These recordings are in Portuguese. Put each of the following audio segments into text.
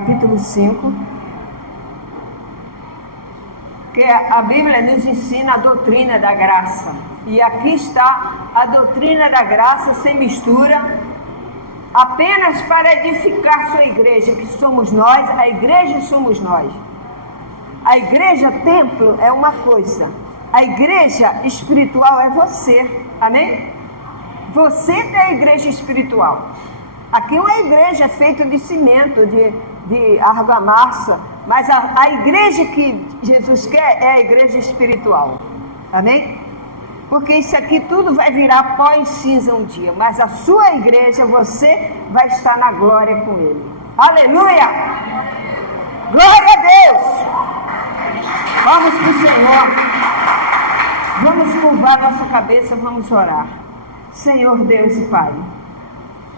capítulo 5, que a Bíblia nos ensina a doutrina da graça. E aqui está a doutrina da graça sem mistura, apenas para edificar sua igreja, que somos nós, a igreja somos nós. A igreja templo é uma coisa, a igreja espiritual é você, amém? Você é a igreja espiritual. Aqui uma igreja é feita de cimento, de argamassa, mas a igreja que Jesus quer é a igreja espiritual, amém? Porque isso aqui tudo vai virar pó e cinza um dia, mas a sua igreja, você vai estar na glória com Ele. Aleluia! Glória a Deus! Vamos para o Senhor. Vamos curvar nossa cabeça, vamos orar. Senhor Deus e Pai,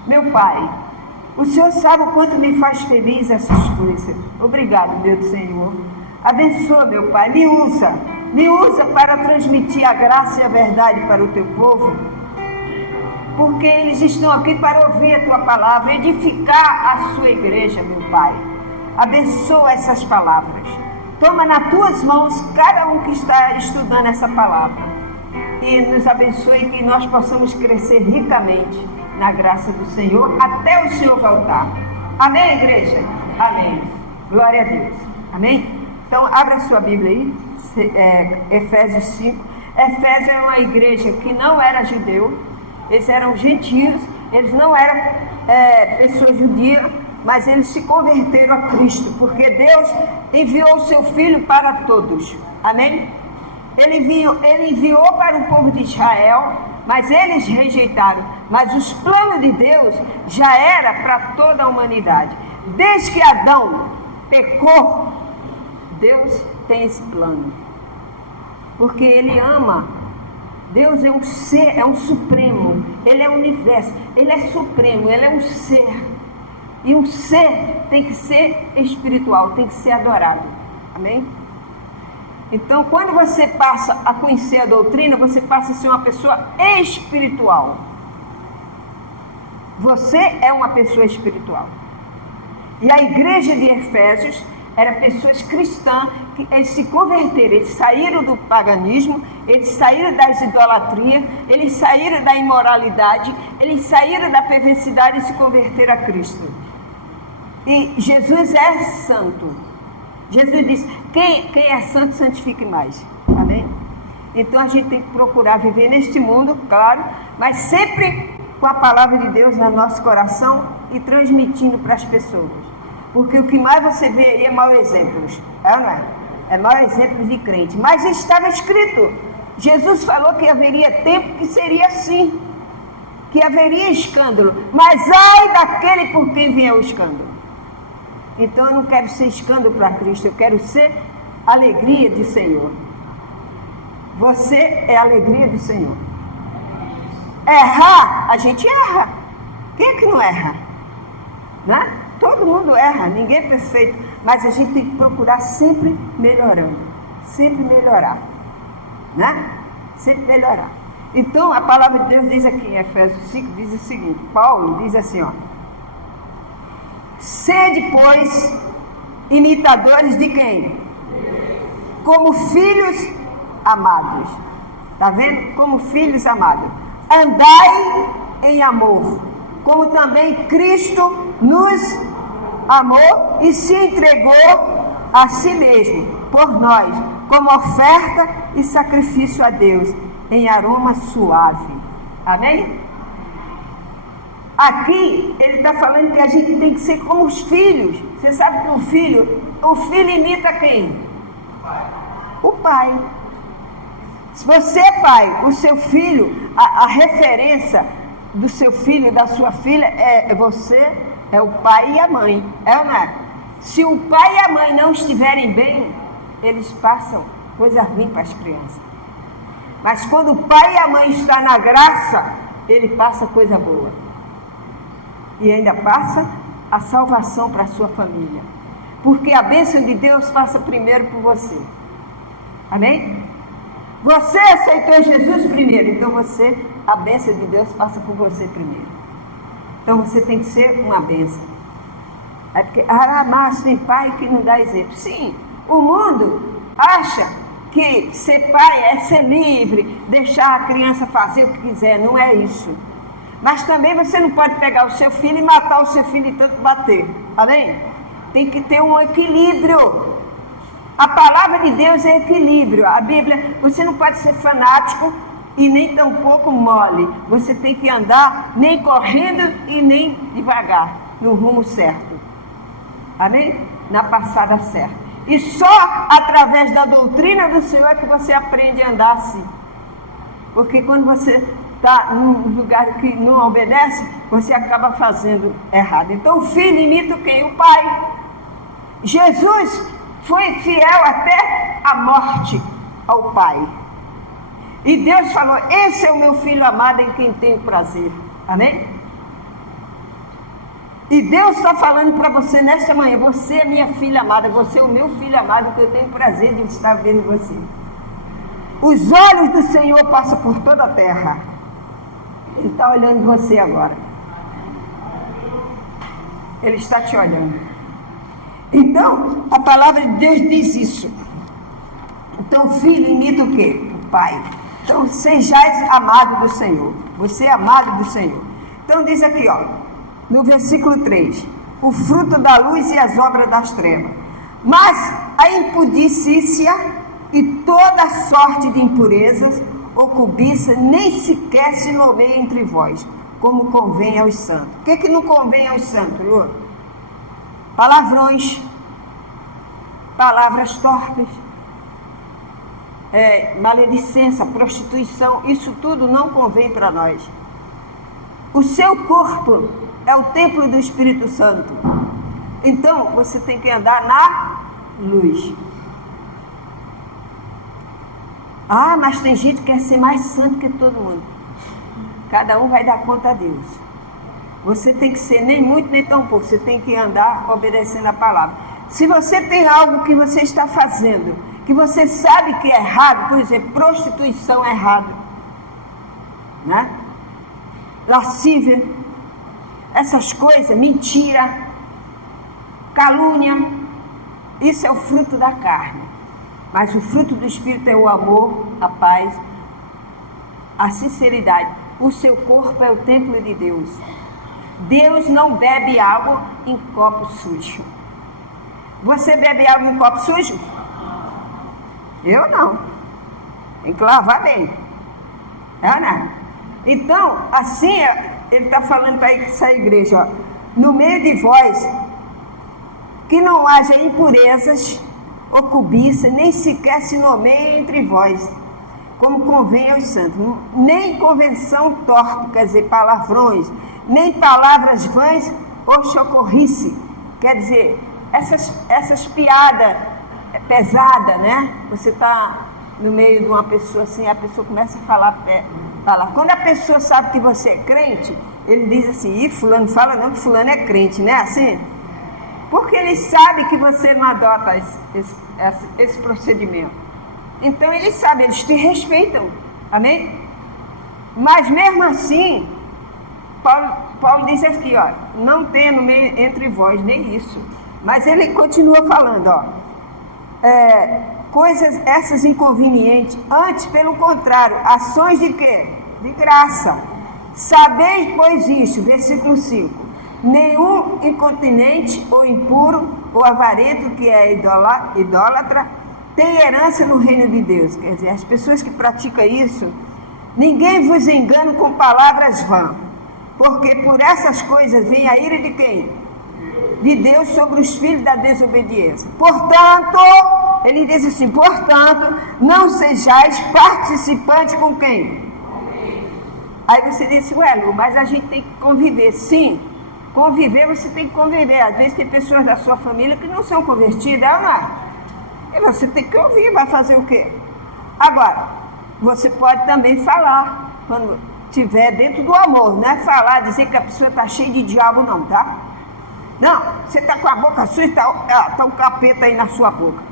meu Pai, o Senhor sabe o quanto me faz feliz essas coisas. Obrigado, meu Senhor. Abençoa, meu Pai, me usa para transmitir a graça e a verdade para o teu povo, porque eles estão aqui para ouvir a tua palavra, edificar a sua igreja, meu Pai. Abençoa essas palavras. Toma nas tuas mãos cada um que está estudando essa palavra e nos abençoe, que nós possamos crescer ricamente na graça do Senhor até o Senhor voltar. Amém, igreja? Amém. Glória a Deus. Amém? Então, abra sua Bíblia aí, Efésios 5. Efésios é uma igreja que não era judeu, eles eram gentios, eles não eram pessoas judias, mas eles se converteram a Cristo, porque Deus enviou o seu Filho para todos. Amém? Ele enviou para o povo de Israel, mas eles rejeitaram. Mas os planos de Deus já era para toda a humanidade. Desde que Adão pecou, Deus tem esse plano. Porque Ele ama. Deus é um ser, é um supremo. Ele é o universo. Ele é supremo, Ele é um ser. E um ser tem que ser espiritual, tem que ser adorado. Amém? Então, quando você passa a conhecer a doutrina, você passa a ser uma pessoa espiritual. Você é uma pessoa espiritual. E a igreja de Efésios era pessoas cristãs, que eles se converteram, eles saíram do paganismo, eles saíram das idolatrias, eles saíram da imoralidade, eles saíram da perversidade e se converteram a Cristo. E Jesus é santo. Jesus disse, quem é santo, santifique mais. Amém? Então a gente tem que procurar viver neste mundo, claro, mas sempre com a palavra de Deus no nosso coração e transmitindo para as pessoas. Porque o que mais você vê aí é mau exemplos. É ou não é? É mau exemplo de crente. Mas estava escrito. Jesus falou que haveria tempo que seria assim. Que haveria escândalo. Mas ai daquele por quem vier o escândalo. Então eu não quero ser escândalo para Cristo, eu quero ser alegria do Senhor. Você é a alegria do Senhor. Errar, a gente erra. Quem é que não erra? Né? Todo mundo erra, ninguém é perfeito. Mas a gente tem que procurar sempre melhorando. Sempre melhorar. Né? Sempre melhorar. Então a palavra de Deus diz aqui em Efésios 5, diz o seguinte. Paulo diz assim, ó. Sede, pois, imitadores de quem? Como filhos amados. Está vendo? Como filhos amados. Andai em amor, como também Cristo nos amou e se entregou a si mesmo, por nós, como oferta e sacrifício a Deus, em aroma suave. Amém? Aqui, ele está falando que a gente tem que ser como os filhos. Você sabe que o filho imita quem? O pai. Se você é pai, o seu filho, a referência do seu filho e da sua filha é você, é o pai e a mãe. É ou não é? Se o pai e a mãe não estiverem bem, eles passam coisa ruim para as crianças. Mas quando o pai e a mãe estão na graça, ele passa coisa boa. E ainda passa a salvação para a sua família. Porque a bênção de Deus passa primeiro por você. Amém? Você aceitou Jesus primeiro, então a bênção de Deus passa por você primeiro. Então você tem que ser uma bênção. É porque, mas tem pai que não dá exemplo. Sim, o mundo acha que ser pai é ser livre, deixar a criança fazer o que quiser. Não é isso. Mas também você não pode pegar o seu filho e matar o seu filho e tanto bater. Amém? Tem que ter um equilíbrio. A palavra de Deus é equilíbrio. A Bíblia, você não pode ser fanático e nem tampouco mole. Você tem que andar nem correndo e nem devagar, no rumo certo. Amém? Na passada certa. E só através da doutrina do Senhor é que você aprende a andar assim. Porque quando você está num lugar que não obedece, você acaba fazendo errado. Então o filho imita quem? O pai. Jesus foi fiel até a morte ao pai. E Deus falou: esse é o meu filho amado em quem tenho prazer. Amém? E Deus está falando para você nesta manhã: você é minha filha amada, você é o meu filho amado, que eu tenho prazer de estar vendo você. Os olhos do Senhor passam por toda a terra. Ele está olhando você agora. Ele está te olhando. Então, a palavra de Deus diz isso. Então, o filho imita o quê? O pai. Então, sejais amado do Senhor. Você é amado do Senhor. Então, diz aqui, ó, no versículo 3: o fruto da luz e as obras das trevas. Mas a impudicícia e toda sorte de impurezas ou cobiça nem sequer se nomeia entre vós, como convém aos santos. O que não convém aos santos, Lu? Palavrões, palavras torpes, maledicência, prostituição, isso tudo não convém para nós. O seu corpo é o templo do Espírito Santo. Então, você tem que andar na luz. Mas tem gente que quer ser mais santo que todo mundo. Cada um vai dar conta a Deus. Você tem que ser nem muito nem tão pouco. Você tem que andar obedecendo a palavra. Se você tem algo que você está fazendo, que você sabe que é errado, por exemplo, prostituição é errado, né? Lascívia, essas coisas, mentira, calúnia, isso é o fruto da carne. Mas o fruto do Espírito é o amor, a paz, a sinceridade. O seu corpo é o templo de Deus. Deus não bebe água em copo sujo. Você bebe água em copo sujo? Eu não. Tem que lavar bem. É, né? Então, assim, ele está falando para essa igreja, ó, no meio de vós, que não haja impurezas ou cobiça, nem sequer se nomeia entre vós, como convém aos santos, nem convenção torpe, quer dizer, palavrões, nem palavras vãs ou chocorrice, quer dizer, essas piadas pesadas, né? Você está no meio de uma pessoa assim, a pessoa começa a falar. Quando a pessoa sabe que você é crente, ele diz assim: fulano fala não que fulano é crente, né? Assim, porque ele sabe que você não adota esse procedimento. Então eles sabem, eles te respeitam. Amém? Mas mesmo assim, Paulo diz aqui, ó, não tenha no meio entre vós nem isso. Mas ele continua falando, ó, coisas essas inconvenientes, antes pelo contrário, ações de quê? De graça. Sabeis, pois isto, versículo 5, nenhum incontinente ou impuro ou avarento que é idólatra tem herança no reino de Deus. Quer dizer, as pessoas que praticam isso, ninguém vos engane com palavras vãs, porque por essas coisas vem a ira de quem? De Deus sobre os filhos da desobediência. Portanto, ele diz assim, portanto, não sejais participantes com quem? Aí você disse, Lu, mas a gente tem que conviver. Sim, conviver você tem que conviver. Às vezes tem pessoas da sua família que não são convertidas, não é? E você tem que ouvir, vai fazer o quê? Agora, você pode também falar, quando estiver dentro do amor, não é falar, dizer que a pessoa está cheia de diabo, não, tá? Não, você está com a boca suja, está um capeta aí na sua boca.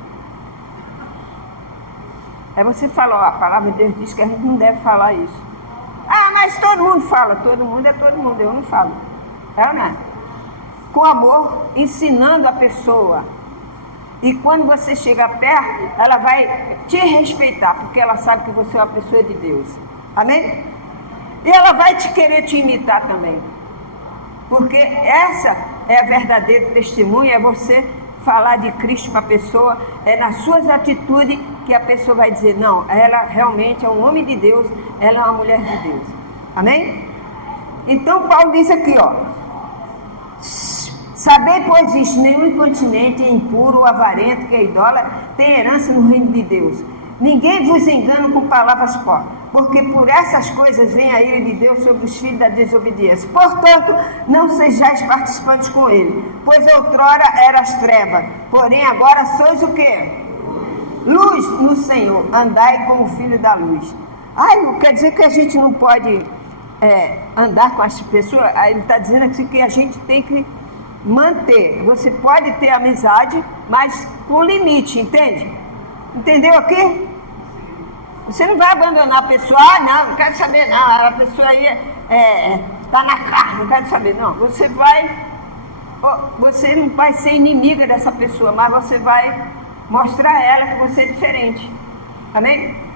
Aí você fala, ó, a palavra de Deus diz que a gente não deve falar isso. Mas todo mundo fala, todo mundo é todo mundo, eu não falo. É ou não é? com amor, ensinando a pessoa. E quando você chega perto, ela vai te respeitar, porque ela sabe que você é uma pessoa de Deus. Amém? E ela vai querer te imitar também. Porque essa é a verdadeiro testemunho, é você falar de Cristo para a pessoa, é nas suas atitudes que a pessoa vai dizer, não, ela realmente é um homem de Deus, ela é uma mulher de Deus. Amém? Então Paulo diz aqui, ó, sabei, pois isto, nenhum incontinente, impuro ou avarento, que é idólatra, tem herança no reino de Deus. Ninguém vos engana com palavras próprias, porque por essas coisas vem a ira de Deus sobre os filhos da desobediência. Portanto, não sejais participantes com ele, pois outrora eras trevas, porém agora sois o quê? Luz no Senhor, andai como filho da luz. Ai, não quer dizer que a gente não pode andar com as pessoas. Aí ele está dizendo aqui que a gente tem que manter. Você pode ter amizade, mas com limite, entende? Entendeu aqui? Você não vai abandonar a pessoa, não quero saber não, a pessoa aí está na carne, não quero saber, não. Você não vai ser inimiga dessa pessoa, mas você vai mostrar a ela que você é diferente. Amém?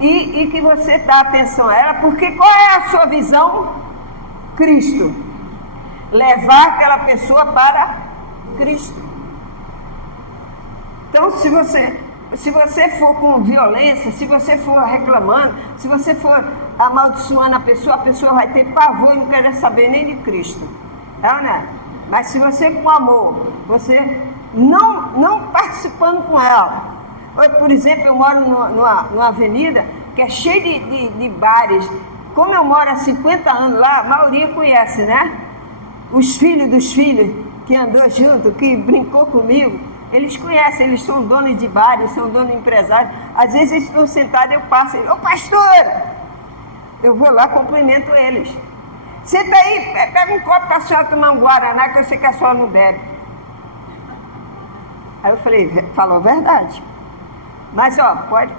E que você dá atenção a ela, porque qual é a sua visão? Cristo. Levar aquela pessoa para Cristo. Então, se você for com violência, se você for reclamando, se você for amaldiçoando a pessoa vai ter pavor e não querer saber nem de Cristo. É, né? Mas se você com amor, você não participando com ela. Hoje, por exemplo, eu moro numa avenida que é cheia de bares. Como eu moro há 50 anos lá, a maioria conhece, né? Os filhos dos filhos que andou junto, que brincou comigo, eles conhecem, eles são donos de bares, são donos de empresários. Às vezes eles estão sentados, eu passo, ô pastor! Eu vou lá, cumprimento eles. Senta aí, pega um copo para a senhora tomar um guaraná, que eu sei que a senhora não bebe. Aí eu falei, falou a verdade. Mas ó, pode,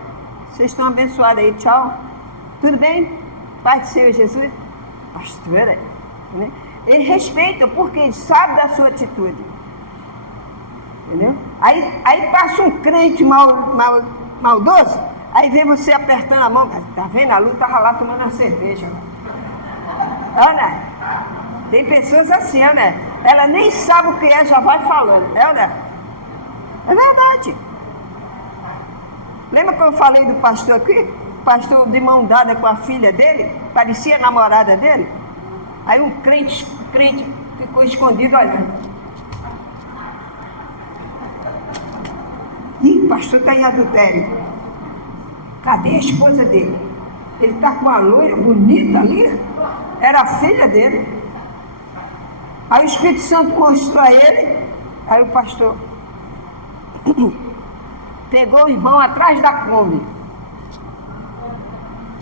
vocês estão abençoados aí, tchau. Tudo bem? Pai do Senhor Jesus? Pastora, né? Ele respeita, porque ele sabe da sua atitude. Entendeu? Aí passa um crente maldoso, aí vem você apertando a mão, tá vendo? A Lu estava lá tomando uma cerveja. Ana, tem pessoas assim, Ana, ela nem sabe o que é, já vai falando, Ana. É verdade. Lembra que eu falei do pastor aqui? O pastor de mão dada com a filha dele, parecia a namorada dele. Aí um crente ficou escondido olhando. Ih, o pastor está em adultério. Cadê a esposa dele? Ele está com uma loira bonita ali. Era a filha dele. Aí o Espírito Santo mostrou a ele. Aí o pastor pegou o irmão atrás da Kombi.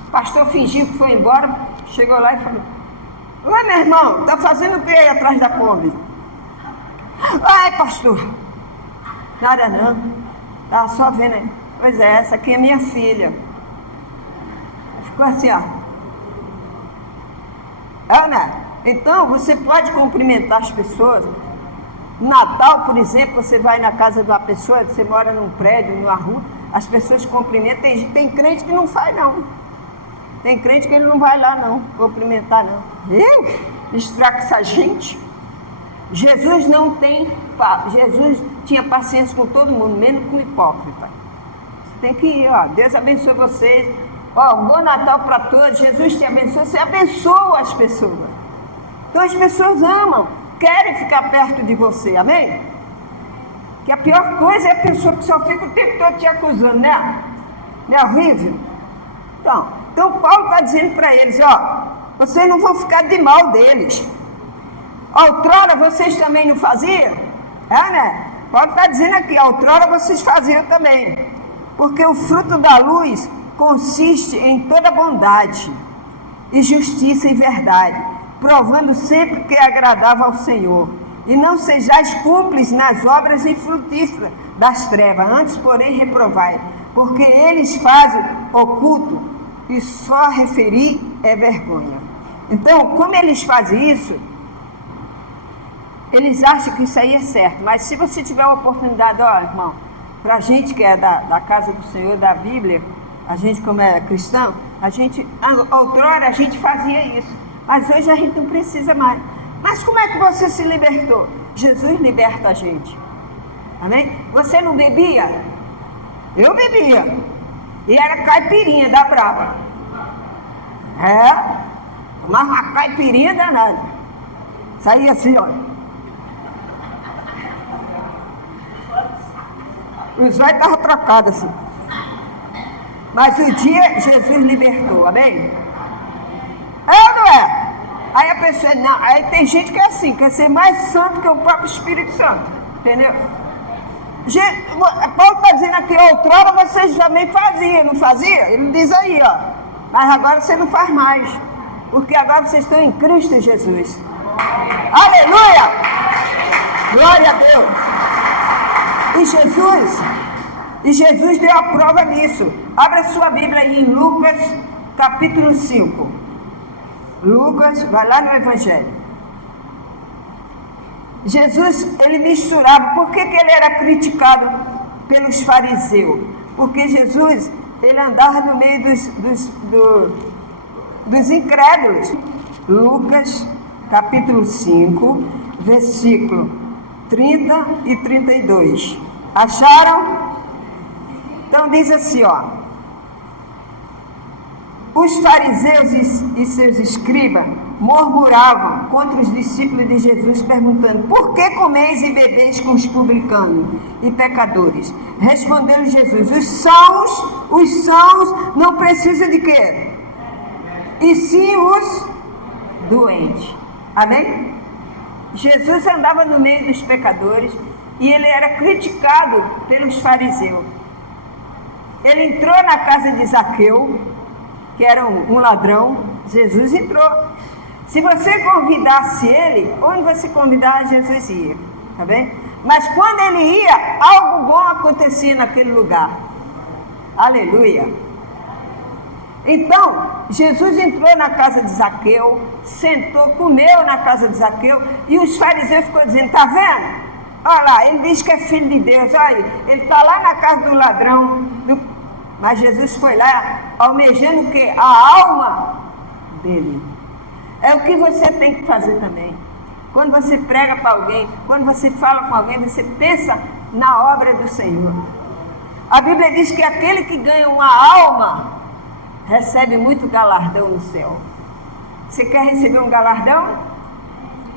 O pastor fingiu que foi embora. Chegou lá e falou: oi, meu irmão, está fazendo o que aí atrás da Kombi? Ai, pastor, nada não. Estava só vendo aí. Pois é, essa aqui é minha filha. Ficou assim, ó. Ana, então você pode cumprimentar as pessoas. Natal, por exemplo, você vai na casa de uma pessoa, você mora num prédio, numa rua, as pessoas cumprimentam. Tem crente que não faz, não. Tem crente que ele não vai lá, não, cumprimentar, não. Estraga essa gente. Jesus não tem, Jesus tinha paciência com todo mundo, menos com o hipócrita. Você tem que ir, ó, Deus abençoe vocês. Ó, um bom Natal para todos, Jesus te abençoe, você abençoa as pessoas. Então as pessoas amam, querem ficar perto de você, amém? Que a pior coisa é a pessoa que só fica o tempo todo te acusando, né? Não é horrível? Então Paulo está dizendo para eles, ó, vocês não vão ficar de mal deles. Outrora vocês também não faziam? É, né? Paulo está dizendo aqui, outrora vocês faziam também. Porque o fruto da luz consiste em toda bondade e justiça e verdade, provando sempre que é agradável ao Senhor. E não sejais cúmplices nas obras infrutíferas das trevas, antes, porém, reprovai, porque eles fazem oculto e só referir é vergonha. Então, como eles fazem isso? eles acham que isso aí é certo. Mas se você tiver a oportunidade, ó, irmão, para a gente que é da casa do Senhor, da Bíblia, a gente como é cristão, outrora a gente fazia isso. Mas hoje a gente não precisa mais. Mas como é que você se libertou? Jesus liberta a gente. Amém? Você não bebia? Eu bebia. E era caipirinha da brava. Tomava uma caipirinha danada. Saía assim, ó. Os olhos estavam trocados assim. Mas o dia Jesus libertou, amém? É ou não é? Aí a pessoa, não, aí tem gente que é assim, quer ser mais santo que o próprio Espírito Santo, entendeu? Paulo está dizendo aqui, outrora vocês também faziam, não fazia? Ele diz aí, ó, mas agora você não faz mais, porque agora vocês estão em Cristo Jesus. Aleluia! Glória a Deus! E Jesus deu a prova nisso. Abra sua Bíblia aí em Lucas, capítulo 5. Lucas, vai lá no Evangelho. Jesus, ele misturava. Por que ele era criticado pelos fariseus? Porque Jesus, ele andava no meio dos incrédulos. Lucas, capítulo 5, versículo 30 e 32. Acharam? Então diz assim, ó. Os fariseus e seus escribas murmuravam contra os discípulos de Jesus, perguntando: por que comeis e bebeis com os publicanos e pecadores? Respondeu Jesus: os sãos não precisam de quê? E sim os doentes. Amém? Jesus andava no meio dos pecadores e ele era criticado pelos fariseus. Ele entrou na casa de Zaqueu, que era um ladrão. Jesus entrou. Se você convidasse ele, onde você convidar, Jesus ia, tá bem? Mas quando ele ia, algo bom acontecia naquele lugar. Aleluia! Então, Jesus entrou na casa de Zaqueu, sentou, comeu na casa de Zaqueu, e os fariseus ficou dizendo: tá vendo? Olha lá, ele diz que é filho de Deus, olha, ele está lá na casa do ladrão, mas Jesus foi lá, almejando o quê? A alma dele. É o que você tem que fazer também. Quando você prega para alguém, quando você fala com alguém, você pensa na obra do Senhor. A Bíblia diz que aquele que ganha uma alma recebe muito galardão no céu. Você quer receber um galardão?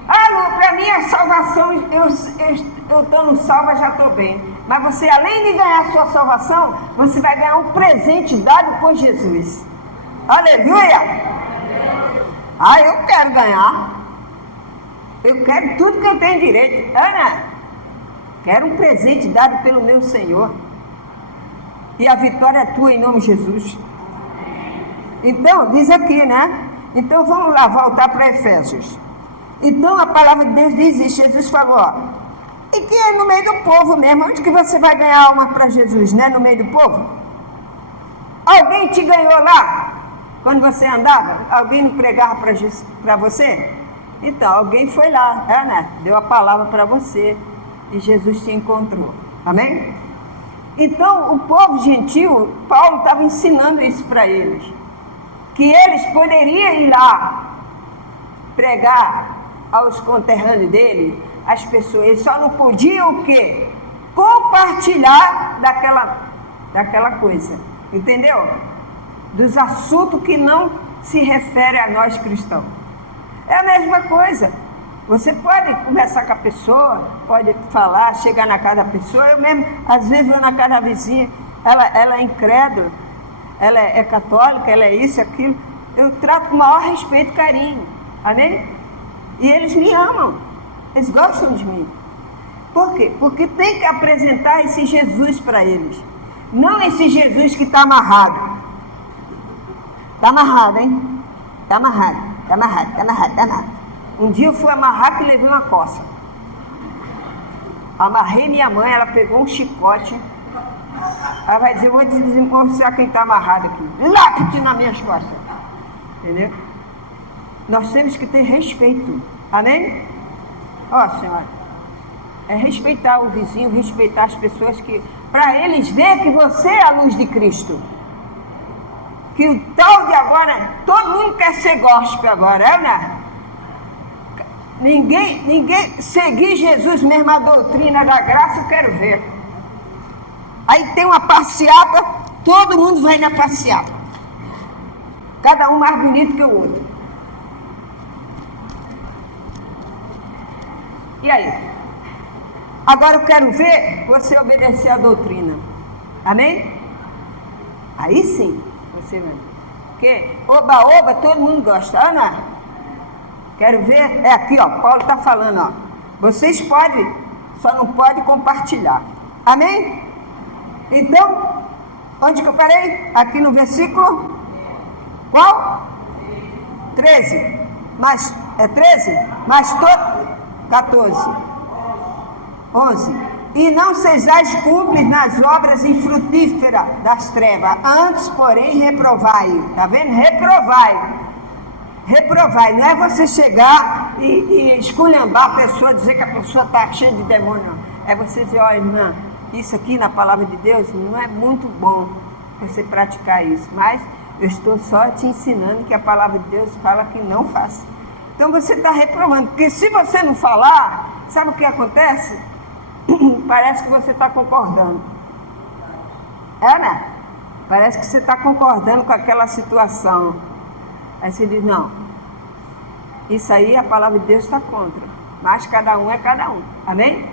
Ah, Lu, para mim a salvação, eu estando salva, já estou bem. Mas você, além de ganhar a sua salvação, você vai ganhar um presente dado por Jesus. Aleluia! Ah, eu quero ganhar. Eu quero tudo que eu tenho direito. Ana, quero um presente dado pelo meu Senhor. E a vitória é tua em nome de Jesus. Então, diz aqui, né? Então vamos lá, voltar para Efésios. Então a palavra de Deus diz isso. Jesus falou, ó. E que é no meio do povo mesmo. Onde que você vai ganhar alma para Jesus, né? No meio do povo? Alguém te ganhou lá? Quando você andava? Alguém não pregava para você? Então, alguém foi lá, né? Deu a palavra para você. E Jesus te encontrou. Amém? Então, o povo gentil, Paulo estava ensinando isso para eles. Que eles poderiam ir lá pregar aos conterrâneos dele, as pessoas. Eles só não podiam o quê? Compartilhar daquela coisa. Entendeu? Dos assuntos que não se refere a nós cristãos. É a mesma coisa. Você pode conversar com a pessoa, pode falar, chegar na casa da pessoa. Eu mesmo, às vezes, vou na casa da vizinha, ela é incrédula, ela é católica, ela é isso, aquilo. Eu trato com o maior respeito e carinho. Amém? E eles me amam. Eles gostam de mim. Por quê? Porque tem que apresentar esse Jesus para eles. Não esse Jesus que está amarrado. Está amarrado, hein? Está amarrado, está amarrado, está amarrado, está amarrado. Um dia eu fui amarrar que levei uma coça. Amarrei minha mãe, ela pegou um chicote. Ela vai dizer, eu vou mostrar quem está amarrado aqui. Lápide nas minhas costas. Entendeu? Nós temos que ter respeito. Amém? Ó, senhora, é respeitar o vizinho, respeitar as pessoas, para eles verem que você é a luz de Cristo. Que o tal de agora, todo mundo quer ser gospel agora, né? Ninguém seguir Jesus mesmo, a doutrina da graça, eu quero ver. Aí tem uma passeata, todo mundo vai na passeata. Cada um mais bonito que o outro. E aí? Agora eu quero ver você obedecer a doutrina. Amém? Aí sim, você vai. Porque oba-oba todo mundo gosta. Ana, quero ver. É aqui, ó. Paulo está falando, ó. Vocês podem, só não podem compartilhar. Amém? Então, onde que eu parei? Aqui no versículo. Qual? 13. Mas, é 13? Mas todo. 14. 11. E não sejais cúmplices nas obras infrutíferas das trevas, antes, porém, reprovai. Está vendo? Reprovai. Reprovai. Não é você chegar e esculhambar a pessoa, dizer que a pessoa está cheia de demônio. Não. É você dizer, ó, irmã, isso aqui na palavra de Deus não é muito bom você praticar isso. Mas eu estou só te ensinando que a palavra de Deus fala que não faça. Então você está reprovando. Porque se você não falar, sabe o que acontece? Parece que você está concordando. É, né? Parece que você está concordando com aquela situação. Aí você diz, não, isso aí a palavra de Deus está contra. Mas cada um é cada um. Amém?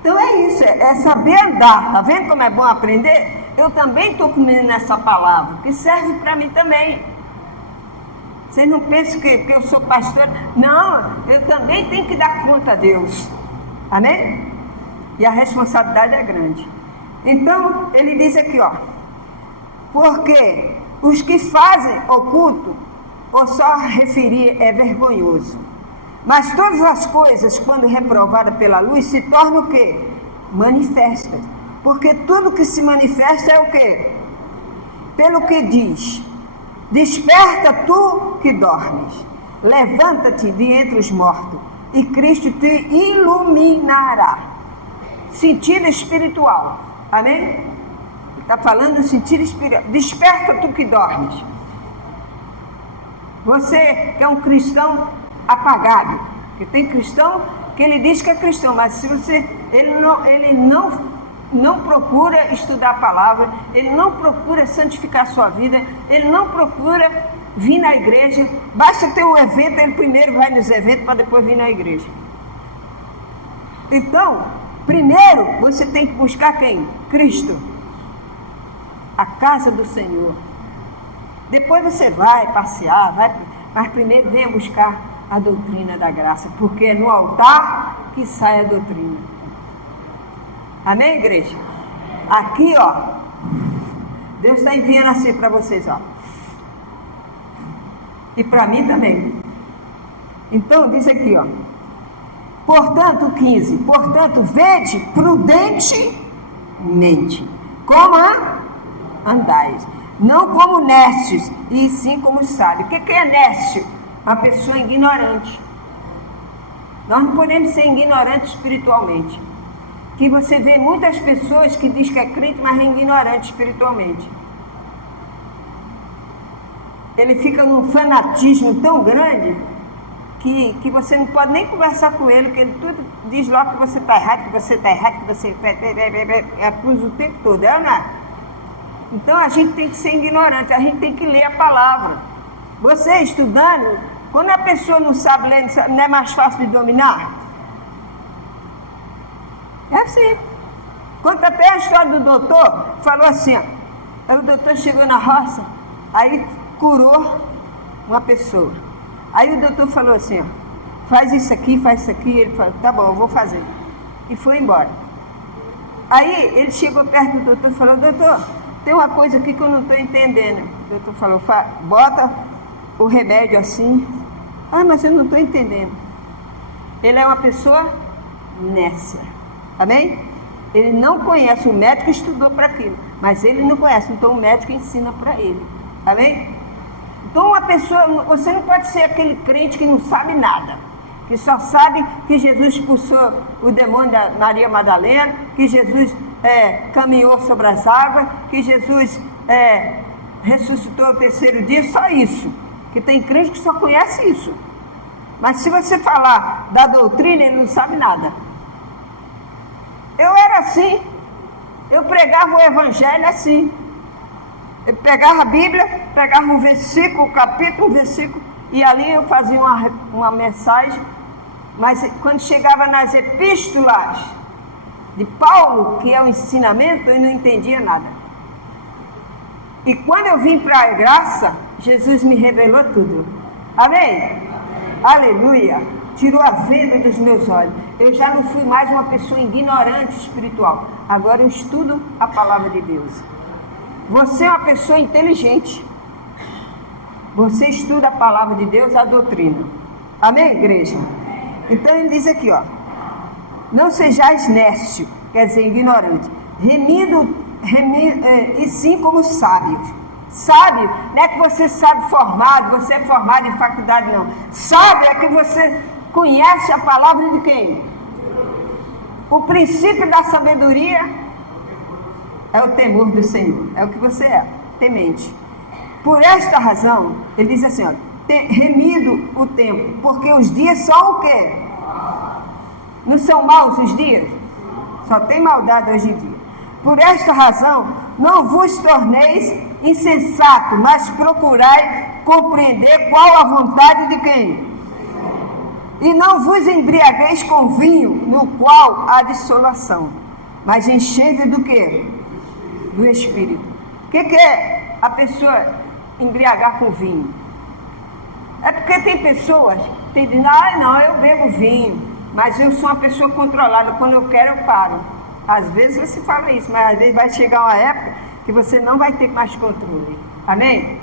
Então é isso, é saber andar. Tá vendo como é bom aprender? Eu também estou comendo nessa palavra, que serve para mim também. Vocês não pensam que eu sou pastor? Não, eu também tenho que dar conta a Deus. Amém? E a responsabilidade é grande. Então, ele diz aqui, ó. Porque os que fazem oculto, ou só referir, é vergonhoso. Mas todas as coisas, quando reprovadas pela luz, se tornam o quê? Manifestas. Porque tudo que se manifesta é o quê? Pelo que diz: desperta tu que dormes, levanta-te de entre os mortos, e Cristo te iluminará. Sentido espiritual. Amém? Está falando do sentido espiritual. Desperta tu que dormes. Você que é um cristão apagado, que tem cristão que ele diz que é cristão, mas se você, ele não procura estudar a palavra, ele não procura santificar a sua vida, ele não procura vir na igreja. Basta ter um evento, ele primeiro vai nos eventos para depois vir na igreja. Então, primeiro você tem que buscar quem? Cristo, a casa do Senhor. Depois você vai passear, mas primeiro venha buscar a doutrina da graça, porque é no altar que sai a doutrina. Amém, igreja? Aqui, ó, Deus está enviando assim para vocês, ó. E para mim também. Então, diz aqui, ó. Portanto, 15. Portanto, vede prudentemente como andais. Não como néscios, e sim como sábios. O que é nécio? Uma pessoa ignorante. Nós não podemos ser ignorantes espiritualmente. Que você vê muitas pessoas que dizem que é crente, mas é ignorante espiritualmente. Ele fica num fanatismo tão grande que você não pode nem conversar com ele, porque ele tudo diz logo que você está errado, que você está errado, que você é cruz o tempo todo, é ou não é? Então a gente tem que ser ignorante, a gente tem que ler a palavra. Você estudando, quando a pessoa não sabe ler, não é mais fácil de dominar? É assim. Conta até a história do doutor, falou assim, ó, o doutor chegou na roça, aí curou uma pessoa. Aí o doutor falou assim, ó, faz isso aqui, ele falou, tá bom, eu vou fazer. E foi embora. Aí ele chegou perto do doutor e falou, doutor, tem uma coisa aqui que eu não estou entendendo. O doutor falou, bota o remédio assim. Ah, mas eu não estou entendendo. Ele é uma pessoa nécia. Amém? Ele não conhece, o médico estudou para aquilo, mas ele não conhece, então o médico ensina para ele. Amém? Então uma pessoa, você não pode ser aquele crente que não sabe nada, que só sabe que Jesus expulsou o demônio da Maria Madalena, que Jesus caminhou sobre as águas, que Jesus ressuscitou ao terceiro dia, só isso. Que tem crente que só conhece isso. Mas se você falar da doutrina, ele não sabe nada. Eu era assim. Eu pregava o evangelho assim. Eu pegava a Bíblia, pegava um versículo, um capítulo, um versículo, e ali eu fazia uma mensagem. Mas quando chegava nas epístolas de Paulo, que é o ensinamento, eu não entendia nada. E quando eu vim para a graça, Jesus me revelou tudo. Amém? Aleluia! Tirou a venda dos meus olhos. Eu já não fui mais uma pessoa ignorante espiritual. Agora eu estudo a palavra de Deus. Você é uma pessoa inteligente. Você estuda a palavra de Deus, a doutrina. Amém, igreja? Então ele diz aqui, ó. Não sejais nércio, quer dizer, ignorante. E sim como sábios. Sábio não é que você sabe formado, você é formado em faculdade, não. Sábio é que você conhece a palavra de quem? O princípio da sabedoria é o temor do Senhor. É o que você é, temente. Por esta razão, ele diz assim, ó, remido o tempo, porque os dias são o quê? Não são maus os dias? Só tem maldade hoje em dia. Por esta razão, não vos torneis insensato, mas procurai compreender qual a vontade de quem? E não vos embriagueis com vinho, no qual há dissolação, mas enchei-vos do quê? Do Espírito. O que é a pessoa embriagar com vinho? É porque tem pessoas que dizem, não, eu bebo vinho, mas eu sou uma pessoa controlada, quando eu quero eu paro. Às vezes você fala isso, mas às vezes vai chegar uma época que você não vai ter mais controle. Amém?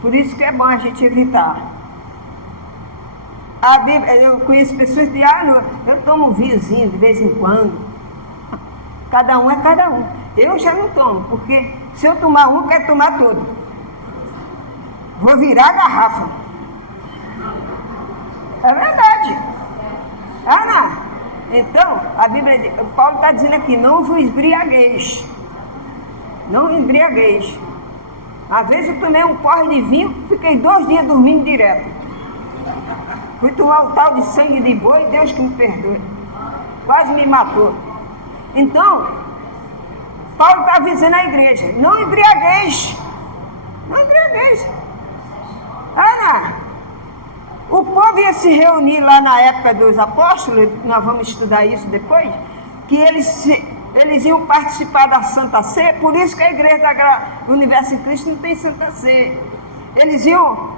Por isso que é bom a gente evitar. A Bíblia, eu conheço pessoas que dizem, eu tomo um vinhozinho de vez em quando. Cada um é cada um. Eu já não tomo, porque se eu tomar um, eu quero tomar todo. Vou virar a garrafa. É verdade. Ana, então, a Bíblia, Paulo está dizendo aqui, não vos embriagueis. Não embriagueis. Às vezes eu tomei um porre de vinho, fiquei 2 dias dormindo direto. Fui tomar um tal de sangue de boi, Deus que me perdoe. Quase me matou. Então, Paulo está avisando a igreja, não embriagueis. Não embriagueis. Ana, o povo ia se reunir lá na época dos apóstolos, nós vamos estudar isso depois, que eles iam participar da Santa Ceia, por isso que a igreja do Universo em Cristo não tem Santa Ceia. Eles iam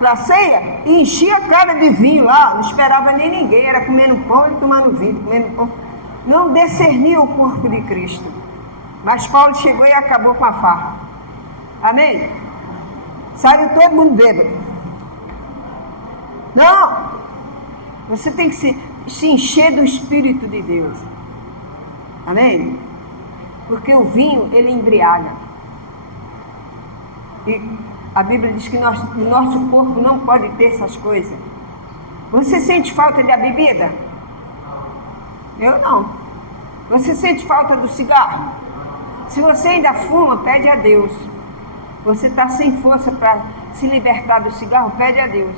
para a ceia e enchia a cara de vinho lá, não esperava nem ninguém, era comendo pão e tomando vinho, comendo pão. Não discernia o corpo de Cristo. Mas Paulo chegou e acabou com a farra. Amém? Saiu todo mundo bêbado. Não! Você tem que se encher do Espírito de Deus. Amém? Porque o vinho, ele embriaga. E a Bíblia diz que o nosso corpo não pode ter essas coisas. Você sente falta da bebida? Eu não. Você sente falta do cigarro? Se você ainda fuma, pede a Deus. Você está sem força para se libertar do cigarro, pede a Deus.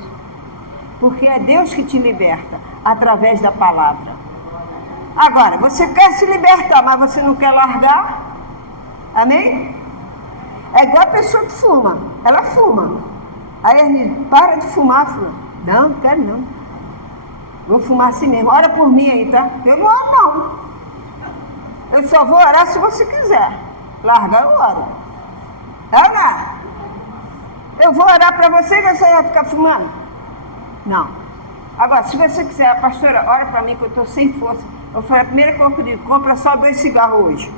Porque é Deus que te liberta, através da palavra. Agora, você quer se libertar, mas você não quer largar? Amém? É igual a pessoa que fuma. Ela fuma. Aí ele diz, para de fumar, fulano. Não quero não. Vou fumar assim mesmo. Ora por mim aí, tá? Eu não oro não. Eu só vou orar se você quiser. Largar, eu oro. Ana, eu vou orar para você e você vai ficar fumando? Não. Agora, se você quiser, pastora, ora para mim que eu estou sem força. Eu falei, a primeira coisa que eu digo, compra só 2 cigarros hoje.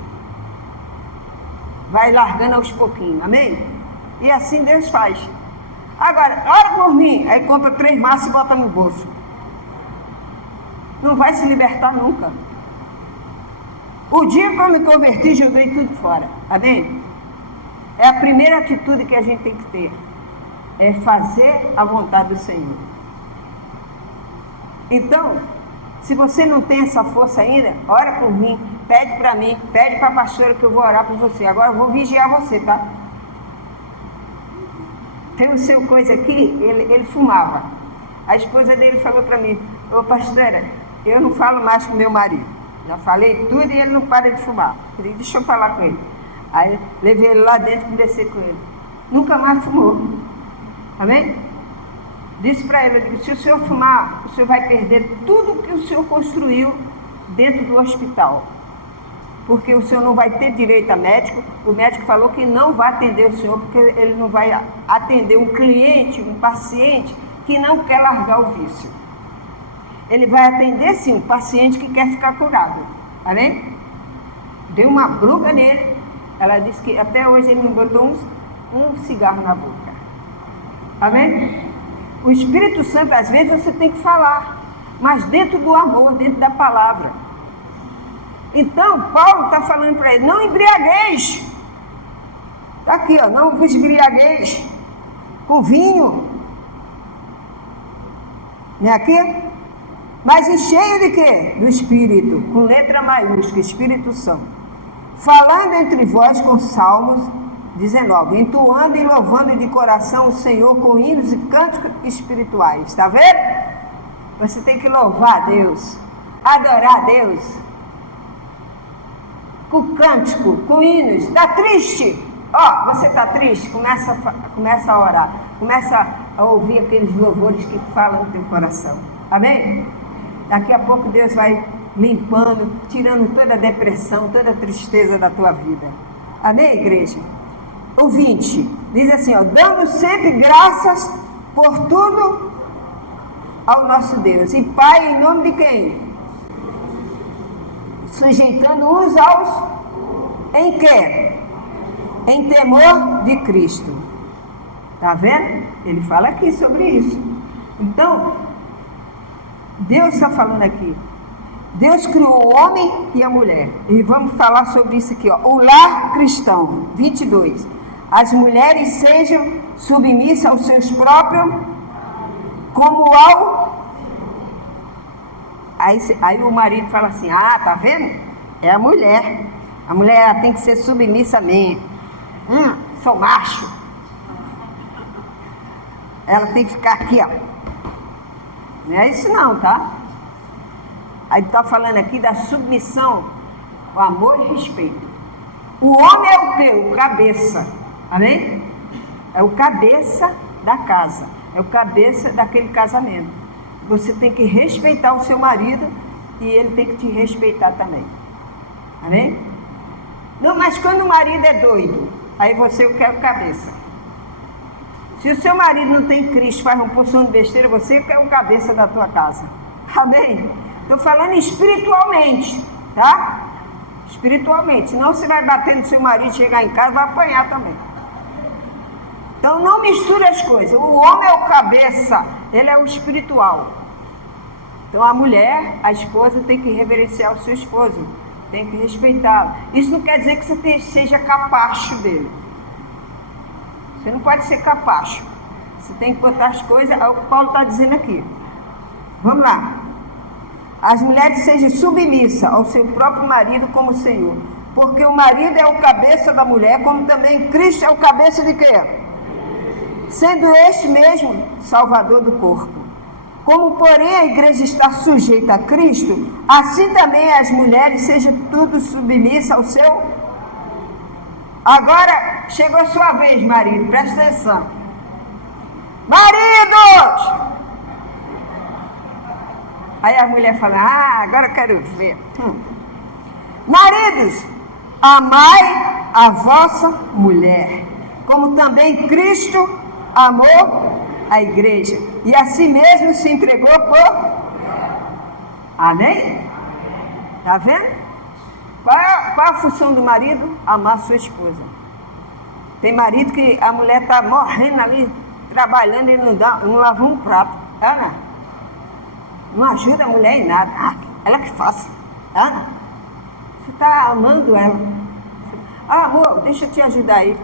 Vai largando aos pouquinhos, amém? E assim Deus faz. Agora, ora por mim, aí compra 3 maços e bota no bolso. Não vai se libertar nunca. O dia que eu me converti, joguei tudo fora, amém? É a primeira atitude que a gente tem que ter. É fazer a vontade do Senhor. Então, se você não tem essa força ainda, ora por mim, pede para mim, pede para a pastora que eu vou orar por você. Agora eu vou vigiar você, tá? Tem o seu coisa aqui, ele fumava. A esposa dele falou para mim: ô pastora, eu não falo mais com meu marido. Já falei tudo e ele não para de fumar. Falei, deixa eu falar com ele. Aí levei ele lá dentro e conversei com ele. Nunca mais fumou. Amém? Disse para ele, eu digo, se o senhor fumar, o senhor vai perder tudo que o senhor construiu dentro do hospital. Porque o senhor não vai ter direito a médico. O médico falou que não vai atender o senhor, porque ele não vai atender um cliente, um paciente que não quer largar o vício. Ele vai atender sim um paciente que quer ficar curado. Amém? Deu uma bronca nele. Ela disse que até hoje ele não botou um cigarro na boca. Amém? O Espírito Santo, às vezes você tem que falar, mas dentro do amor, dentro da palavra. Então, Paulo está falando para ele, não embriagueis. Está aqui, ó, não vos embriagueis com vinho. Não é aqui? Mas encheio de quê? Do Espírito, com letra maiúscula, Espírito Santo. Falando entre vós com salmos, 19, entoando e louvando de coração o Senhor com hinos e cânticos espirituais. Está vendo? Você tem que louvar a Deus, adorar a Deus, com cântico, com hinos. Está triste? Ó, você está triste? Começa a orar, começa a ouvir aqueles louvores que falam no teu coração. Amém? Daqui a pouco Deus vai limpando, tirando toda a depressão, toda a tristeza da tua vida. Amém, igreja? O 20 diz assim, ó, dando sempre graças por tudo ao nosso Deus e Pai, em nome de quem? Sujeitando uns aos em quê? Em temor de Cristo. Tá vendo? Ele fala aqui sobre isso. Então, Deus está falando aqui. Deus criou o homem e a mulher. E vamos falar sobre isso aqui, ó. O lar cristão, 22. As mulheres sejam submissas aos seus próprios, como ao... Aí o marido fala assim, ah, tá vendo? É a mulher. A mulher ela tem que ser submissa a mim. Sou macho. Ela tem que ficar aqui, ó. Não é isso não, tá? Aí está falando aqui da submissão, o amor e respeito. O homem é o quê? O cabeça. Amém? É o cabeça da casa. É o cabeça daquele casamento. Você tem que respeitar o seu marido e ele tem que te respeitar também. Amém? Não, mas quando o marido é doido, aí você quer o cabeça. Se o seu marido não tem Cristo, faz uma porção de besteira, você quer o cabeça da tua casa. Amém? Estou falando espiritualmente, tá? Espiritualmente. Senão você vai bater no seu marido, chegar em casa, vai apanhar também. Então não misture as coisas. O homem é o cabeça, ele é o espiritual. Então a mulher, a esposa, tem que reverenciar o seu esposo, tem que respeitá-lo. Isso não quer dizer que você seja capacho dele. Você não pode ser capacho. Você tem que botar as coisas, é o que Paulo está dizendo aqui. Vamos lá. As mulheres sejam submissas ao seu próprio marido como Senhor. Porque o marido é o cabeça da mulher, como também Cristo é o cabeça de quê? Sendo este mesmo Salvador do corpo. Como, porém, a igreja está sujeita a Cristo, assim também as mulheres sejam tudo submissas ao seu... Agora chegou a sua vez, marido, presta atenção. Maridos! Aí a mulher fala, agora eu quero ver. Maridos, amai a vossa mulher, como também Cristo amou a igreja, e assim mesmo se entregou por... Amém? Tá vendo? Qual a função do marido? Amar sua esposa. Tem marido que a mulher está morrendo ali, trabalhando e não lava um prato. Ana, não ajuda a mulher em nada. Ela que faça. Ana, você está amando ela. Amor, deixa eu te ajudar aí.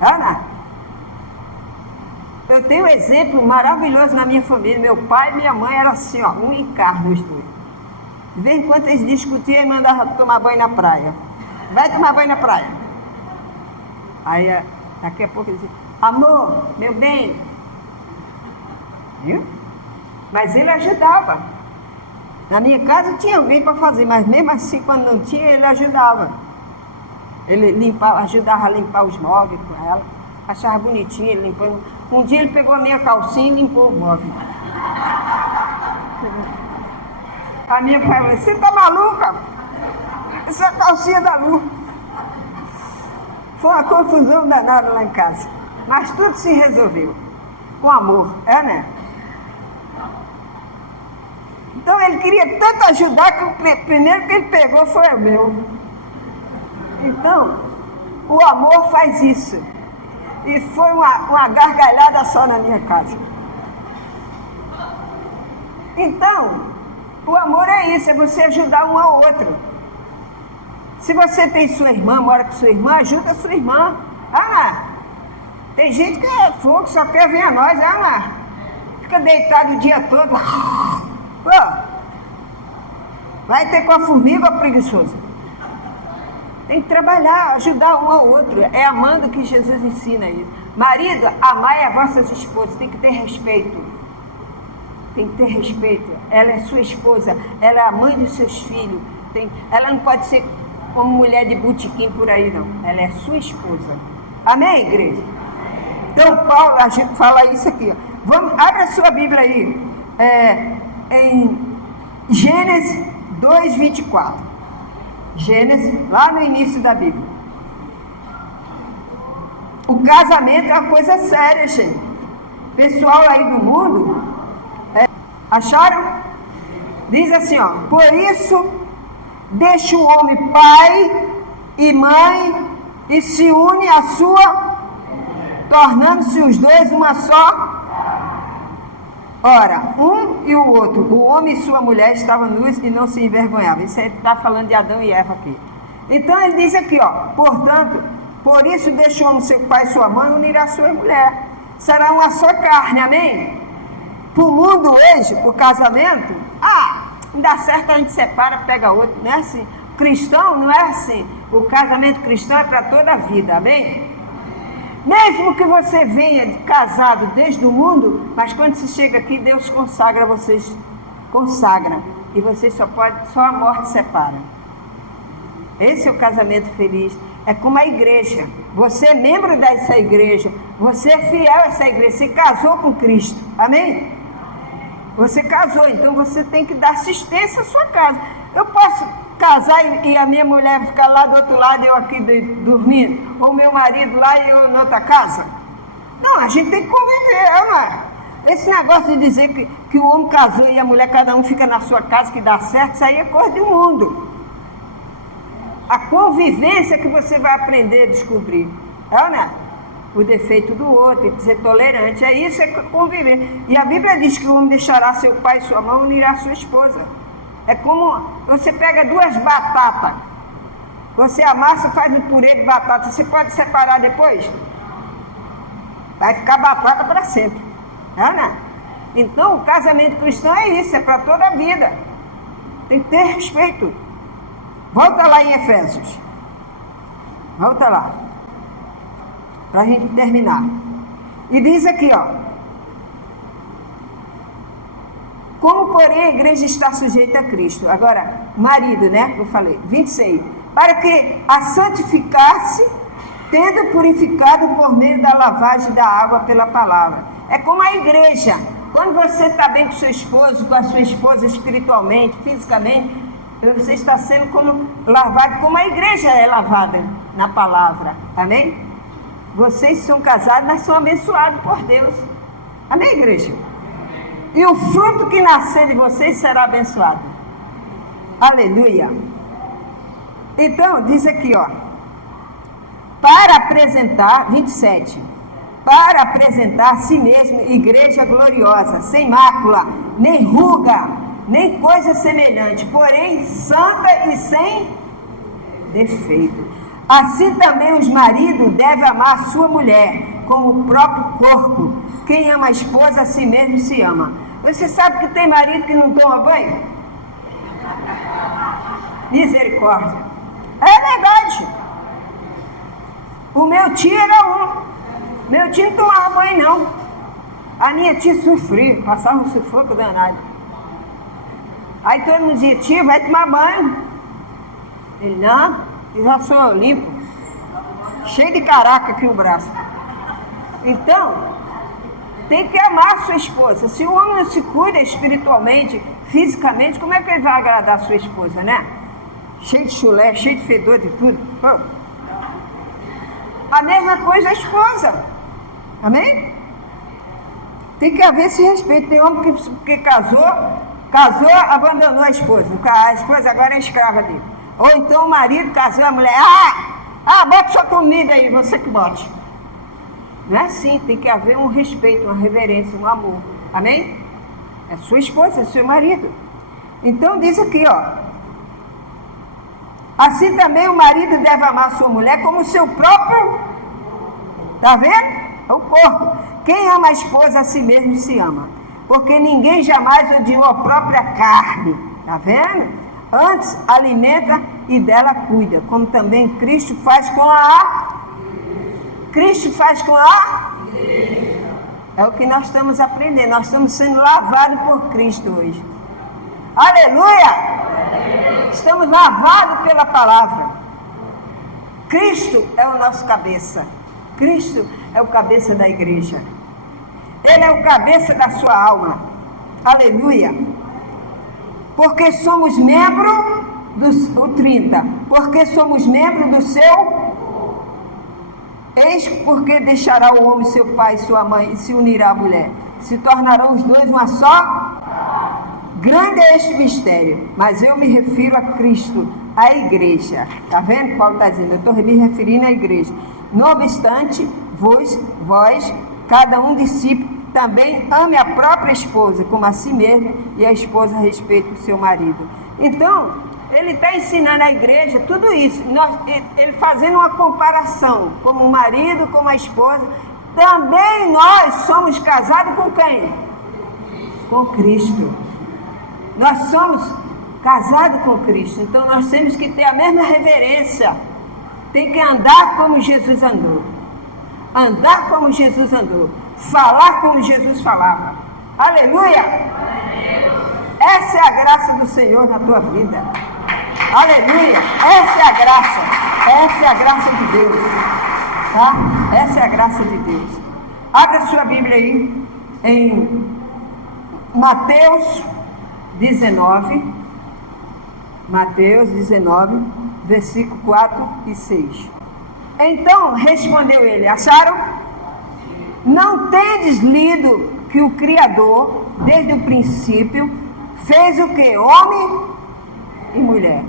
Ana, Eu tenho um exemplo maravilhoso na minha família. Meu pai e minha mãe eram assim, ó, um em carne os dois. De vez em quando eles discutiam e mandavam tomar banho na praia. Vai tomar banho na praia. Aí, daqui a pouco ele dizia, amor, meu bem. Viu? Mas ele ajudava. Na minha casa tinha alguém para fazer, mas mesmo assim, quando não tinha, ele ajudava. Ele ajudava a limpar os móveis com ela. Achava bonitinho, ele limpando. Um dia ele pegou a minha calcinha e limpou o móvel. A minha falou, você tá maluca? Essa é a calcinha da Lu. Foi uma confusão danada lá em casa. Mas tudo se resolveu. Com amor, né? Então ele queria tanto ajudar que o primeiro que ele pegou foi o meu. Então, o amor faz isso. E foi uma gargalhada só na minha casa. Então, o amor é isso, é você ajudar um ao outro. Se você tem sua irmã, mora com sua irmã, ajuda a sua irmã. Tem gente que é fogo, só quer ver a nós, fica deitado o dia todo. Pô, vai ter com a formiga ou preguiçoso? Tem que trabalhar, ajudar um ao outro. É amando que Jesus ensina isso. Marido, amai as vossas esposas, tem que ter respeito. Tem que ter respeito. Ela é sua esposa, ela é a mãe dos seus filhos. Ela não pode ser como mulher de botequim por aí, não. Ela é sua esposa. Amém, igreja? Então, Paulo, a gente fala isso aqui. Abre a sua Bíblia aí. Em Gênesis 2:24. Gênesis, lá no início da Bíblia. O casamento é uma coisa séria, gente. Pessoal aí do mundo, acharam? Diz assim, ó, por isso deixa o homem pai e mãe e se une à sua, tornando-se os dois uma só. Ora, um e o outro, o homem e sua mulher estavam nus e não se envergonhavam. Isso aí está falando de Adão e Eva aqui. Então ele diz aqui, ó, portanto, por isso deixa o homem seu pai e sua mãe e unirá a sua mulher. Será uma só carne, amém? Para o mundo hoje, o casamento, não dá certo, a gente separa, pega outro, não é assim. Cristão não é assim. O casamento cristão é para toda a vida, amém? Mesmo que você venha casado desde o mundo, mas quando você chega aqui, Deus consagra vocês, consagra. E vocês só a morte separa. Esse é o casamento feliz. É como a igreja. Você é membro dessa igreja. Você é fiel a essa igreja. Você casou com Cristo. Amém? Você casou, então você tem que dar assistência à sua casa. Eu posso casar e a minha mulher ficar lá do outro lado e eu aqui dormindo? Ou meu marido lá e eu na outra casa? Não, a gente tem que conviver, não é? Esse negócio de dizer que o homem casou e a mulher, cada um fica na sua casa, que dá certo, isso aí é coisa do mundo. A convivência que você vai aprender a descobrir, não é? O defeito do outro, tem que ser tolerante, é isso, é conviver. E a Bíblia diz que o homem deixará seu pai e sua mãe e unirá sua esposa. É como você pega duas batatas, você amassa, faz um purê de batata, você pode separar depois? Vai ficar batata para sempre, não é? Então o casamento cristão é isso, é para toda a vida. Tem que ter respeito. Volta lá em Efésios. Volta lá. Para a gente terminar. E diz aqui, ó. Como, porém, a igreja está sujeita a Cristo. Agora, marido, né? Eu falei, 26. Para que a santificasse, tendo purificado por meio da lavagem da água pela palavra. É como a igreja. Quando você está bem com seu esposo, com a sua esposa espiritualmente, fisicamente, você está sendo como lavado, como a igreja é lavada na palavra. Amém? Vocês são casados, mas são abençoados por Deus. Amém, igreja? E o fruto que nascer de vocês será abençoado. Aleluia. Então, diz aqui, ó. Para apresentar, 27. Para apresentar a si mesmo igreja gloriosa, sem mácula, nem ruga, nem coisa semelhante, porém santa e sem defeito. Assim também os maridos devem amar a sua mulher, como o próprio corpo. Quem ama a esposa, a si mesmo se ama. Você sabe que tem marido que não toma banho? Misericórdia. É verdade. O meu tio era um. Meu tio não tomava banho, não. A minha tia sofria, passava um sufoco danado. Aí todo mundo dizia, tia, vai tomar banho. Ele, não, eu já sou limpo. Cheio de caraca aqui o braço. Então, tem que amar a sua esposa. Se o homem não se cuida espiritualmente, fisicamente, como é que ele vai agradar a sua esposa, né? Cheio de chulé, cheio de fedor, de tudo. Pô. A mesma coisa a esposa. Amém? Tem que haver esse respeito. Tem homem que casou, abandonou a esposa. A esposa agora é escrava dele. Ou então o marido casou, a mulher, bota sua comida aí, você que bote. Não é assim, tem que haver um respeito, uma reverência, um amor. Amém? É sua esposa, é seu marido. Então diz aqui, ó. Assim também o marido deve amar sua mulher como o seu próprio. Tá vendo? É o corpo. Quem ama a esposa, a si mesmo se ama. Porque ninguém jamais odiou a própria carne. Tá vendo? Antes alimenta e dela cuida. Como também Cristo faz com Cristo faz com É o que nós estamos aprendendo. Nós estamos sendo lavados por Cristo hoje. Aleluia! Estamos lavados pela palavra. Cristo é o nosso cabeça. Cristo é o cabeça da igreja. Ele é o cabeça da sua alma. Aleluia! Porque somos membros do 30. Porque somos membros do seu. Eis porque deixará o homem seu pai e sua mãe e se unirá à mulher. Se tornarão os dois uma só. Grande é este mistério, mas eu me refiro a Cristo, a igreja. Está vendo? Paulo está dizendo, eu estou me referindo à igreja. Não obstante, vós, cada um de si, também ame a própria esposa, como a si mesmo, e a esposa respeite o seu marido. Então, ele está ensinando à igreja tudo isso. Ele fazendo uma comparação, como o marido, como a esposa. Também nós somos casados com quem? Com Cristo. Nós somos casados com Cristo. Então nós temos que ter a mesma reverência. Tem que andar como Jesus andou. Andar como Jesus andou. Falar como Jesus falava. Aleluia! Essa é a graça do Senhor na tua vida. Aleluia! Essa é a graça. Essa é a graça de Deus. Tá? Essa é a graça de Deus. Abra sua Bíblia aí em Mateus 19. Mateus 19, versículo 4 e 6. Então respondeu ele, acharam? Não tendes lido que o Criador, desde o princípio, fez o que? Homem e mulher.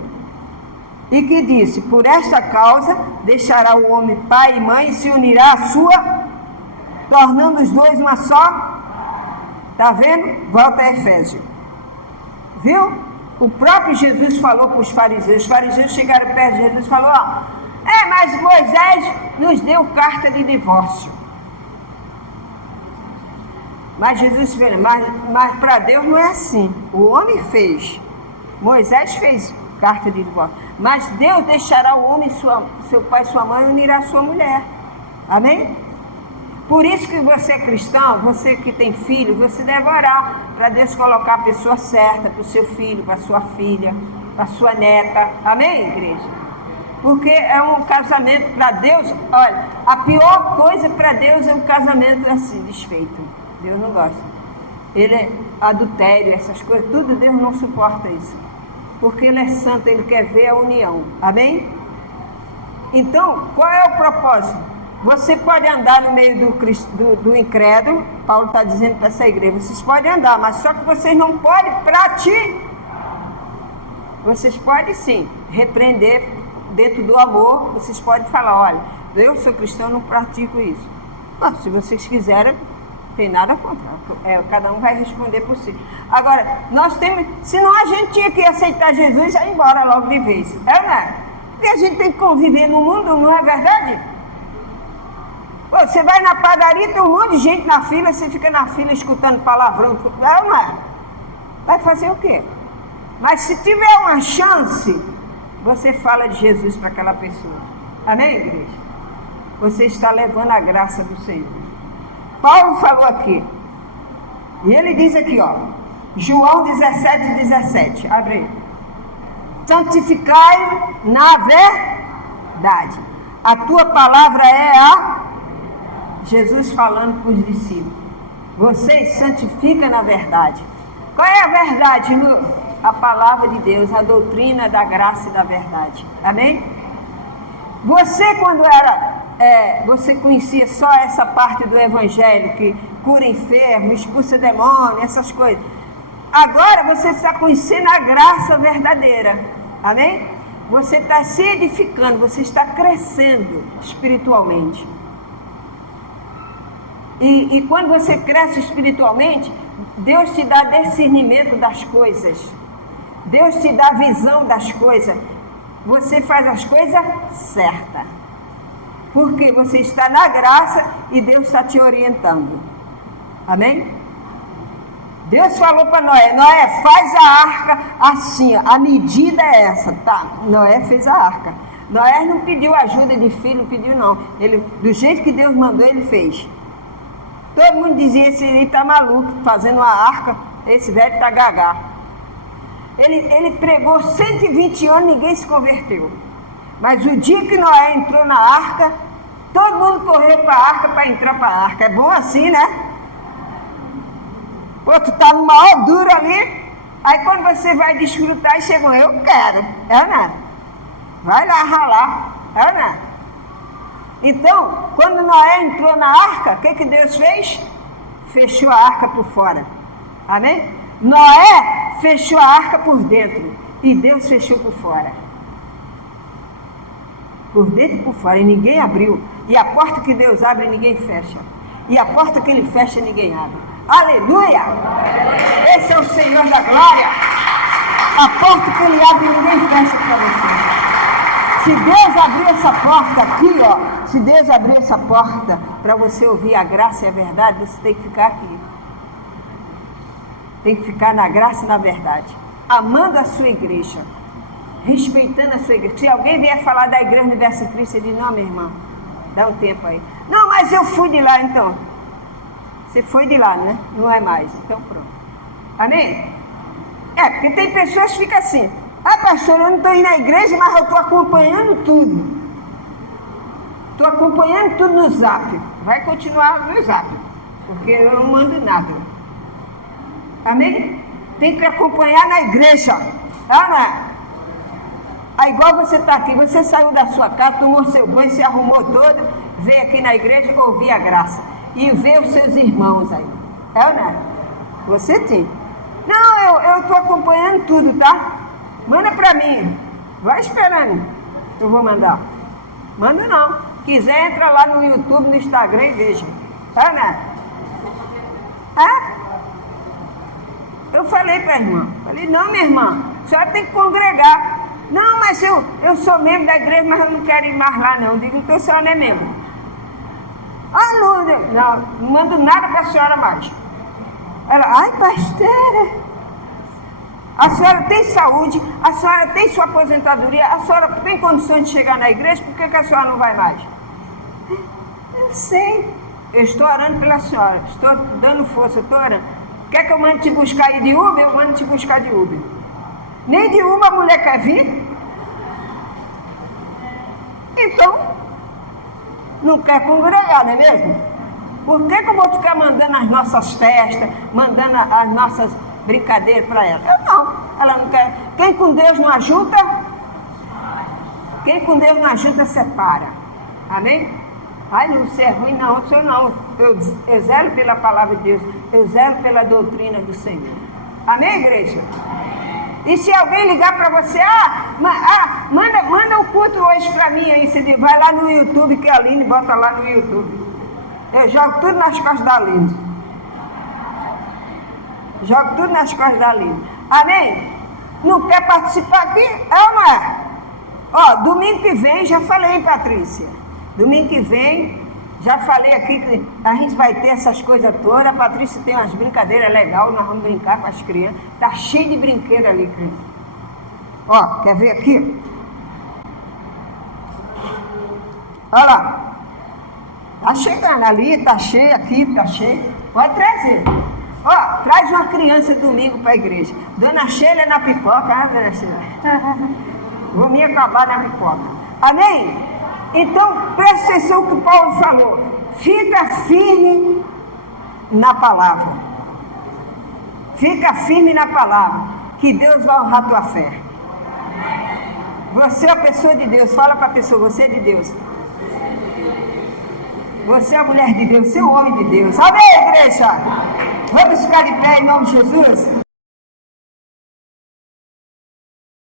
E que disse, por esta causa, deixará o homem pai e mãe e se unirá à sua, tornando os dois uma só. Está vendo? Volta a Efésios. Viu? O próprio Jesus falou para os fariseus. Os fariseus chegaram perto de Jesus e falaram, mas Moisés nos deu carta de divórcio. Mas Jesus fez, mas para Deus não é assim. O homem fez. Moisés fez carta de divórcio. Mas Deus deixará o homem, seu pai e sua mãe, e unirá a sua mulher. Amém? Por isso que você é cristão, você que tem filho, você deve orar para Deus colocar a pessoa certa para o seu filho, para a sua filha, para a sua neta. Amém, igreja? Porque é um casamento para Deus. Olha, a pior coisa para Deus é um casamento assim, desfeito. Deus não gosta. Ele é adultério, essas coisas, tudo Deus não suporta isso. Porque Ele é santo, Ele quer ver a união. Amém? Então, qual é o propósito? Você pode andar no meio do incrédulo. Paulo está dizendo para essa igreja, vocês podem andar, mas só que vocês não podem praticar. Vocês podem sim repreender dentro do amor. Vocês podem falar, olha, eu sou cristão, não pratico isso. Mas, se vocês quiserem, não tem nada contra. Cada um vai responder por si. Agora, nós temos, senão a gente tinha que aceitar Jesus e já ir embora logo de vez. Não é? Porque a gente tem que conviver no mundo, não é verdade? Você vai na padaria, tem um monte de gente na fila, você fica na fila escutando palavrão. Não é? Vai fazer o quê? Mas se tiver uma chance, você fala de Jesus para aquela pessoa. Amém, igreja? Você está levando a graça do Senhor. Paulo falou aqui. E ele diz aqui, ó. João 17:17. Abre aí. Santificai na verdade. A tua palavra é a... Jesus falando para os discípulos. Vocês santificam na verdade. Qual é a verdade, Lu? A palavra de Deus, a doutrina da graça e da verdade. Amém? Você, quando era... você conhecia só essa parte do evangelho, que cura enfermo, expulsa demônio, essas coisas. Agora você está conhecendo a graça verdadeira. Amém? Você está se edificando, você está crescendo espiritualmente. E quando você cresce espiritualmente, Deus te dá discernimento das coisas. Deus te dá visão das coisas. Você faz as coisas certas. Porque você está na graça e Deus está te orientando. Amém? Deus falou para Noé, Noé, faz a arca assim, a medida é essa, tá? Noé fez a arca. Noé não pediu ajuda de filho, não pediu não. Ele, do jeito que Deus mandou, ele fez. Todo mundo dizia, esse aí está maluco, fazendo uma arca, esse velho está gagá. Ele pregou 120 anos, ninguém se converteu. Mas o dia que Noé entrou na arca, todo mundo correu para a arca para entrar para a arca. É bom assim, né? Pô, tu está no maior duro ali, aí quando você vai desfrutar e chegou, eu quero. É, né? Vai lá ralar. É, né? Então, quando Noé entrou na arca, o que Deus fez? Fechou a arca por fora. Amém? Noé fechou a arca por dentro e Deus fechou por fora. Por dentro e por fora, e ninguém abriu. E a porta que Deus abre, ninguém fecha. E a porta que Ele fecha, ninguém abre. Aleluia! Esse é o Senhor da glória. A porta que Ele abre, ninguém fecha para você. Se Deus abrir essa porta aqui, ó, se Deus abrir essa porta para você ouvir a graça e a verdade, você tem que ficar aqui. Tem que ficar na graça e na verdade. Amando a sua igreja. Respeitando a sua igreja. Se alguém vier falar da igreja Universo em Cristo, você diz, não, minha irmã, dá um tempo aí. Não, mas eu fui de lá, então. Você foi de lá, né? Não é mais. Então pronto. Amém? Porque tem pessoas que ficam assim. Ah, pastor, eu não estou indo na igreja, mas eu estou acompanhando tudo. Estou acompanhando tudo no Zap. Vai continuar no Zap. Porque eu não mando nada. Amém? Tem que acompanhar na igreja. Ana, aí igual você está aqui, você saiu da sua casa, tomou seu banho, se arrumou todo, veio aqui na igreja ouvir a graça. E ver os seus irmãos aí. Ana, você tem. Não, eu estou acompanhando tudo, tá? Manda para mim. Vai esperando. Eu vou mandar. Manda não. Quiser, entra lá no YouTube, no Instagram e veja. Ana? Eu falei para a irmã. Falei, não, minha irmã, a senhora tem que congregar. Não, mas eu sou membro da igreja, mas eu não quero ir mais lá, não. Eu digo, então a senhora não é membro. Não mando nada para a senhora mais. Ela, ai, pastora, a senhora tem saúde, a senhora tem sua aposentadoria, a senhora tem condições de chegar na igreja, por que a senhora não vai mais? Eu sei, eu estou orando pela senhora, estou dando força, estou orando. Quer que eu mande te buscar aí de Uber? Eu mando te buscar de Uber. Nem de Uber a mulher quer vir? Então, não quer congregar, não é mesmo? Por que eu vou ficar mandando as nossas festas, mandando as nossas brincadeiras para ela? Eu não, ela não quer. Quem com Deus não ajuda, separa. Amém? Ai, Lúcia, é ruim, não, o senhor não. Eu zelo pela palavra de Deus, eu zelo pela doutrina do Senhor. Amém, igreja? E se alguém ligar para você, manda o culto hoje para mim aí, você diz, vai lá no YouTube que é a Aline, bota lá no YouTube. Eu jogo tudo nas costas da Aline. Jogo tudo nas costas da Aline. Amém? Não quer participar aqui? É ou não é? Ó, domingo que vem, já falei, Patrícia. Domingo que vem, Já falei aqui que a gente vai ter essas coisas todas. A Patrícia tem umas brincadeiras legais, nós vamos brincar com as crianças. Tá cheio de brinquedo ali, criança. Ó, quer ver aqui? Olha lá. Tá chegando ali, tá cheio aqui, tá cheio. Pode trazer. Ó, traz uma criança domingo para a igreja. Dona Sheila na pipoca, ah, Dona Sheila? Vou me acabar na pipoca. Amém? Então, presta atenção no que Paulo falou. Fica firme na palavra. Fica firme na palavra, que Deus vai honrar a tua fé. Você é a pessoa de Deus. Fala para a pessoa, você é de Deus. Você é a mulher de Deus, você é o homem de Deus. Amém, igreja? Vamos ficar de pé em nome de Jesus?